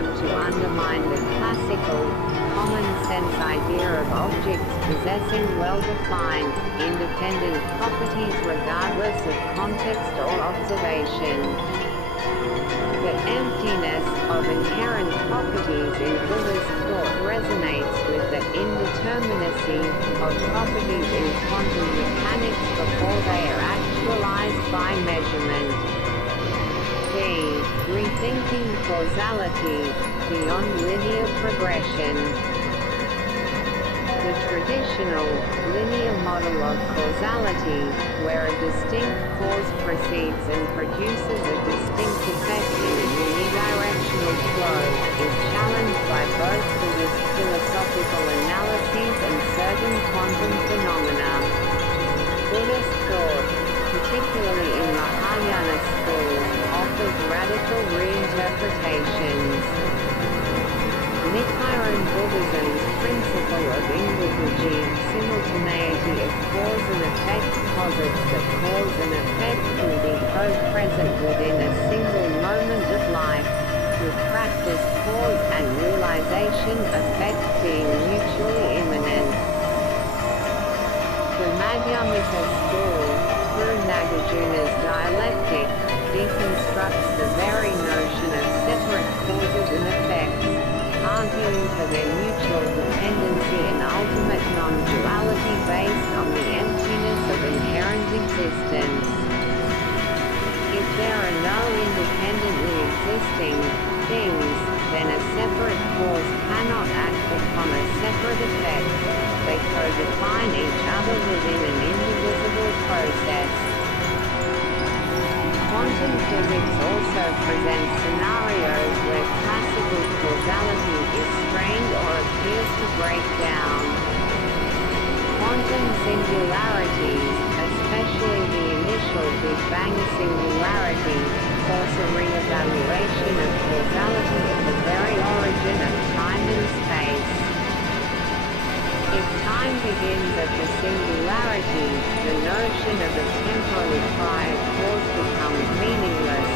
serve to undermine the classical, common-sense idea of objects possessing well-defined, independent properties regardless of context or observation. The emptiness of inherent properties in Buddhist thought resonates with the indeterminacy of properties in quantum mechanics before they are actualized by measurement. B. Rethinking causality beyond linear progression. The traditional, linear model of causality, where a distinct cause precedes and produces a distinct effect in a unidirectional flow, is challenged by both Buddhist philosophical analyses and certain quantum phenomena. Buddhist thought, particularly in Mahayana schools, offers radical reinterpretations. Nichiren Buddhism's principle of indulgency, simultaneity of cause and effect, posits that cause and effect can be co-present within a single moment of life, with practice cause and realization effect being mutually immanent. The Madhyamika school, through Nagarjuna's dialectic, deconstructs the very notion of separate causes and effects, arguing for their mutual dependency and ultimate non-duality based on the emptiness of inherent existence. If there are no independently existing things, then a separate cause cannot act upon a separate effect. They co-define each other within an indivisible process. Quantum physics also presents scenarios where classical causality is strained or appears to break down. Quantum singularities, especially the initial Big Bang singularity, force a re-evaluation of causality at the very origin of time and space. If time begins at the singularity, the notion of a temporally prior cause becomes meaningless,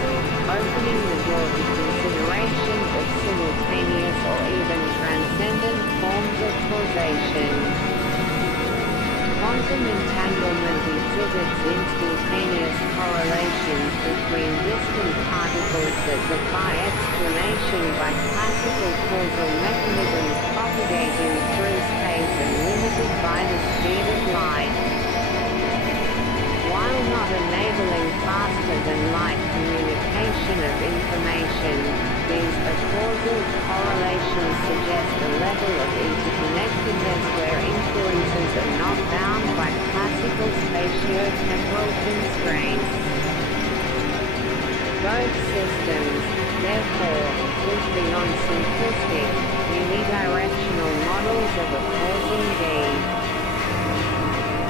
opening the door to considerations of simultaneous or even transcendent forms of causation. Quantum entanglement exhibits instantaneous correlations between distant particles that defy explanation by classical causal mechanisms propagating through space and limited by the speed of light. While not enabling faster than light communication of information, these causal correlations suggest a level of interconnectedness where influences are not bound by classical spatio-temporal constraints. Both systems, therefore, push beyond simplistic, unidirectional models of a causing deed.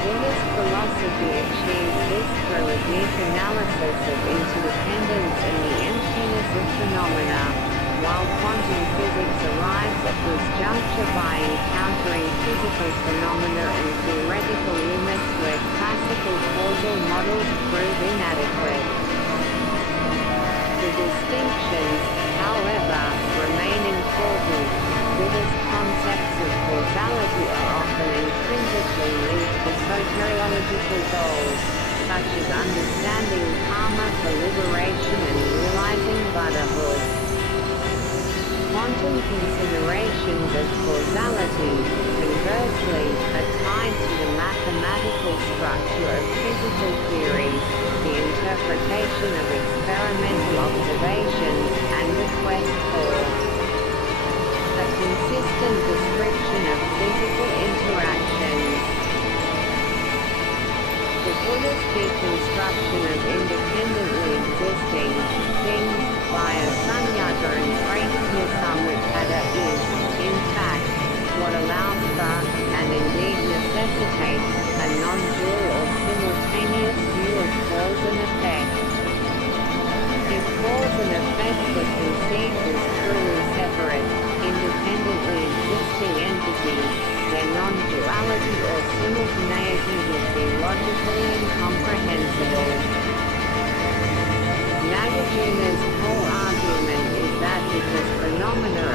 Buddhist philosophy achieves this through a deep analysis of interdependence and the emptiness of phenomena, while quantum physics arrives at this juncture by encountering physical phenomena and theoretical limits where classical causal models prove inadequate. The distinctions, however, remain important. Buddhist concepts of causality are often intrinsically linked to soteriological goals, such as understanding karma for liberation and realizing Buddhahood. Quantum considerations of causality, conversely, are tied to the mathematical structure of physical theories, the interpretation of experimental observations, and the quest for a consistent description of physical interactions. The Buddhist deconstruction of independently existing things via sunyata and pratityasamutpada is, in fact, what allows for, and indeed necessitates, a non-dual or simultaneous view of cause and effect. If cause and effect were conceived as truly separate, independently existing entities, their non-duality or simultaneity would be logically incomprehensible. Nagarjuna's core argument is that because phenomena manner